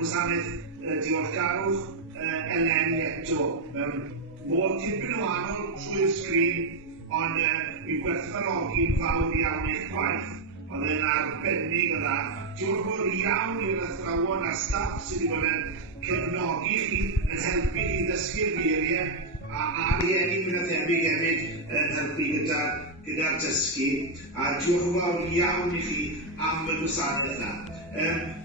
gwasanaeth diolchgarwch eleni eto. Modd tipyn o wahanol trwy'r sgrin, ond i gwerthfawrogi'n fawr iawn eich gwaith. Oedd e'n arbennig o dda. Diolch yn fawr iawn i'r athrawon a staff sydd wedi bod yn cefnogi chi, yn helpu chi ddysgu'r geiriau, a rieni yn y thebyg hefyd yn helpu gyda'r dysgu. A diolch yn fawr iawn i chi am y gwasanaeth yna.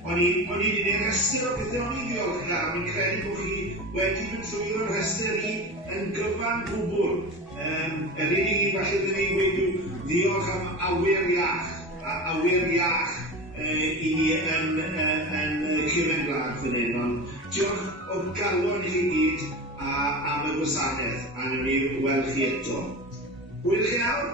O'n i'n gwneud rhestr o bethau o'n i'n ddiolchgar, o'n i'n credu bod chi wedi mynd trwy'r rhestr yn gyfan gwbl. Yr unig un falle dyn ni'n gweud yw diolch am awyr iach i ni yn Cyrfen Gwlad fan hyn, ond diolch o galon i chi gyd am y gwasanaeth, a wnawn ni weld chi eto. Hwyl chi nawr?